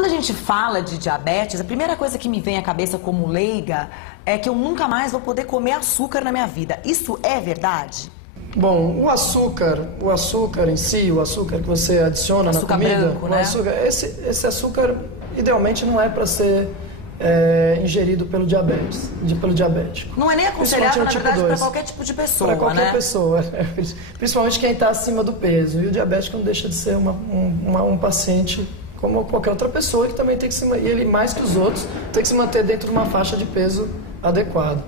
Quando a gente fala de diabetes, a primeira coisa que me vem à cabeça como leiga é que eu nunca mais vou poder comer açúcar na minha vida. Isso é verdade? Bom, o açúcar em si, o açúcar que você adiciona açúcar na comida, branco, né? esse açúcar idealmente não é para ser ingerido pelo diabético. Não é nem aconselhado, na tipo verdade, para qualquer tipo de pessoa, Para qualquer né? pessoa, principalmente quem está acima do peso. E o diabético não deixa de ser um paciente como qualquer outra pessoa que também tem que se manter, e ele mais que os outros, tem que se manter dentro de uma faixa de peso adequada.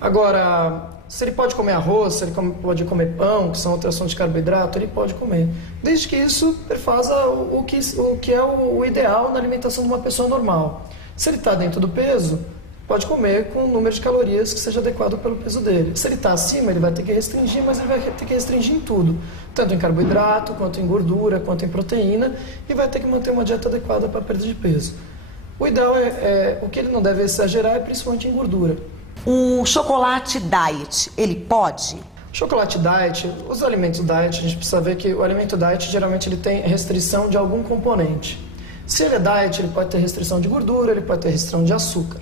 Agora, se ele pode comer arroz, se ele pode comer pão, que são outras fontes de carboidrato, ele pode comer. Desde que isso faça o que é o ideal na alimentação de uma pessoa normal. Se ele está dentro do peso, pode comer com um número de calorias que seja adequado pelo peso dele. Se ele está acima, ele vai ter que restringir, mas ele vai ter que restringir em tudo. Tanto em carboidrato, quanto em gordura, quanto em proteína, e vai ter que manter uma dieta adequada para a perda de peso. O ideal o que ele não deve exagerar é principalmente em gordura. O chocolate diet, ele pode? Chocolate diet, os alimentos diet, a gente precisa ver que o alimento diet geralmente ele tem restrição de algum componente. Se ele é diet, ele pode ter restrição de gordura, ele pode ter restrição de açúcar.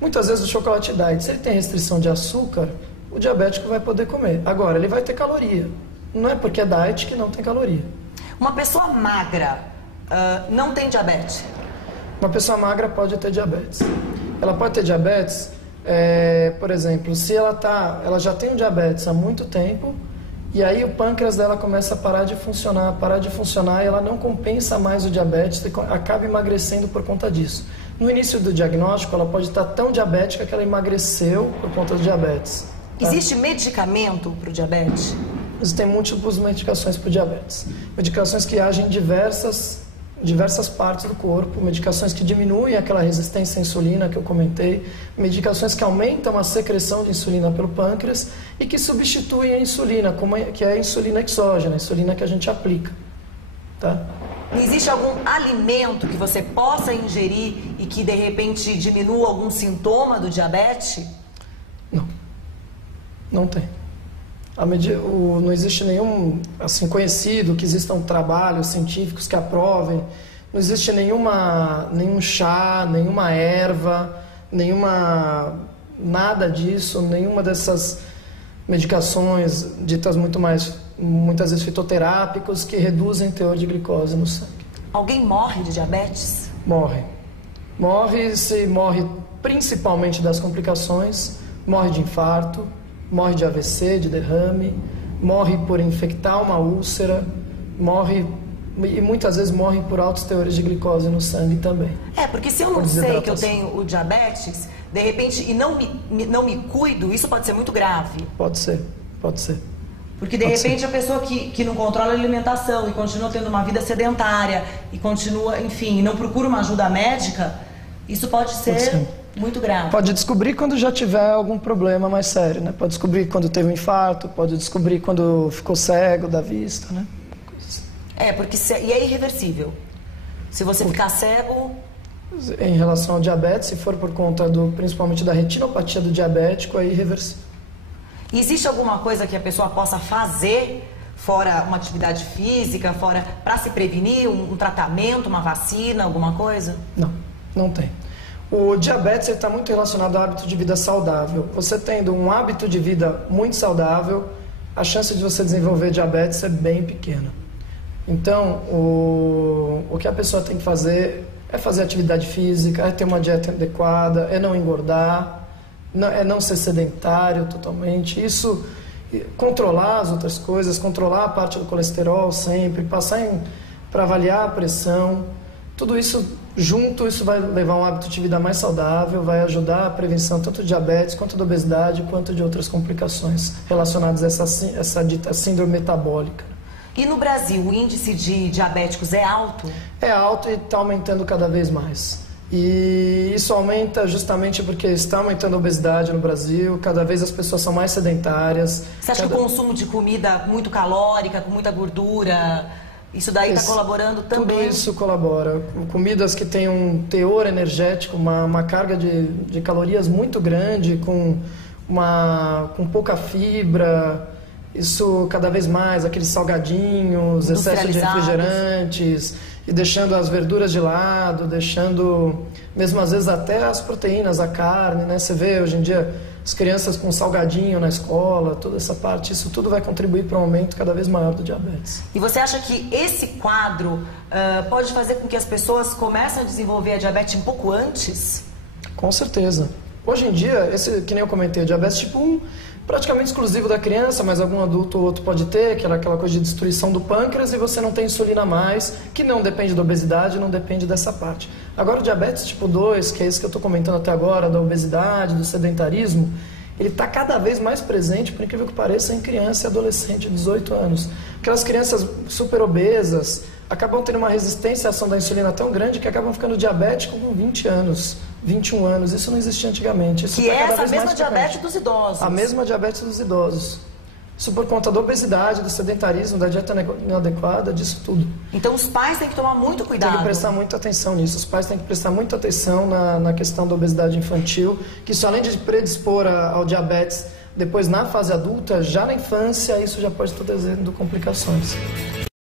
Muitas vezes o chocolate diet, se ele tem restrição de açúcar, o diabético vai poder comer. Agora, ele vai ter caloria. Não é porque é diet que não tem caloria. Uma pessoa magra não tem diabetes? Uma pessoa magra pode ter diabetes. Ela pode ter diabetes, por exemplo, se ela já tem um diabetes há muito tempo, e aí o pâncreas dela começa a parar de funcionar e ela não compensa mais o diabetes e acaba emagrecendo por conta disso. No início do diagnóstico, ela pode estar tão diabética que ela emagreceu por conta do diabetes. Tá? Existe medicamento para o diabetes? Existem múltiplas medicações para o diabetes. Medicações que agem em diversas partes do corpo, medicações que diminuem aquela resistência à insulina que eu comentei, medicações que aumentam a secreção de insulina pelo pâncreas e que substituem a insulina, que é a insulina exógena, a insulina que a gente aplica. Tá? Existe algum alimento que você possa ingerir e que de repente diminua algum sintoma do diabetes? Não. Não tem. Não existe nenhum assim, conhecido que existam trabalhos científicos que aprovem. Não existe nenhum chá, nenhuma erva, nada disso, nenhuma dessas medicações ditas muitas vezes fitoterápicos que reduzem o teor de glicose no sangue. Alguém morre de diabetes? Morre. Morre principalmente das complicações, morre de infarto, morre de AVC, de derrame, morre por infectar uma úlcera, e muitas vezes morre por altos teores de glicose no sangue também. Porque se eu não sei que eu tenho o diabetes, de repente, e não me cuido, isso pode ser muito grave. Pode ser. Porque de repente a pessoa que não controla a alimentação e continua tendo uma vida sedentária e continua, enfim, não procura uma ajuda médica, isso pode ser muito grave. Pode descobrir quando já tiver algum problema mais sério, né? Pode descobrir quando teve um infarto, pode descobrir quando ficou cego da vista, né? E é irreversível. Se você ficar cego... Em relação ao diabetes, se for por conta principalmente da retinopatia do diabético, é irreversível. Existe alguma coisa que a pessoa possa fazer, fora uma atividade física, para se prevenir, um tratamento, uma vacina, alguma coisa? Não tem. O diabetes está muito relacionado ao hábito de vida saudável. Você tendo um hábito de vida muito saudável, a chance de você desenvolver diabetes é bem pequena. Então, o que a pessoa tem que fazer é fazer atividade física, é ter uma dieta adequada, é não engordar, é não ser sedentário totalmente. Isso, controlar as outras coisas, controlar a parte do colesterol sempre, para avaliar a pressão. Tudo isso junto, isso vai levar a um hábito de vida mais saudável, vai ajudar a prevenção tanto de diabetes, quanto da obesidade, quanto de outras complicações relacionadas a essa dita síndrome metabólica. E no Brasil, o índice de diabéticos é alto? É alto e está aumentando cada vez mais. E isso aumenta justamente porque está aumentando a obesidade no Brasil, cada vez as pessoas são mais sedentárias. Você acha que o consumo de comida muito calórica, com muita gordura, isso daí está colaborando também? Tudo isso colabora. Comidas que têm um teor energético, uma carga de calorias muito grande, com pouca fibra... Isso cada vez mais, aqueles salgadinhos, excesso de refrigerantes, e deixando as verduras de lado, deixando mesmo às vezes até as proteínas, a carne, né? Você vê hoje em dia as crianças com salgadinho na escola, toda essa parte, isso tudo vai contribuir para um aumento cada vez maior do diabetes. E você acha que esse quadro pode fazer com que as pessoas comecem a desenvolver a diabetes um pouco antes? Com certeza. Hoje em dia, que nem eu comentei, o diabetes tipo 1, praticamente exclusivo da criança, mas algum adulto ou outro pode ter, que era aquela coisa de destruição do pâncreas e você não tem insulina a mais, que não depende da obesidade, não depende dessa parte. Agora o diabetes tipo 2, que é esse que eu estou comentando até agora, da obesidade, do sedentarismo, ele está cada vez mais presente, por incrível que pareça, em criança e adolescente de 18 anos. Aquelas crianças super obesas acabam tendo uma resistência à ação da insulina tão grande que acabam ficando diabéticos com 20 anos, 21 anos. Isso não existia antigamente. Isso que é essa mesma diabetes dos idosos. A mesma diabetes dos idosos. Isso por conta da obesidade, do sedentarismo, da dieta inadequada, disso tudo. Então os pais têm que tomar muito cuidado. Tem que prestar muita atenção nisso. Os pais têm que prestar muita atenção na questão da obesidade infantil, que isso além de predispor ao diabetes, depois na fase adulta, já na infância, isso já pode estar trazendo complicações.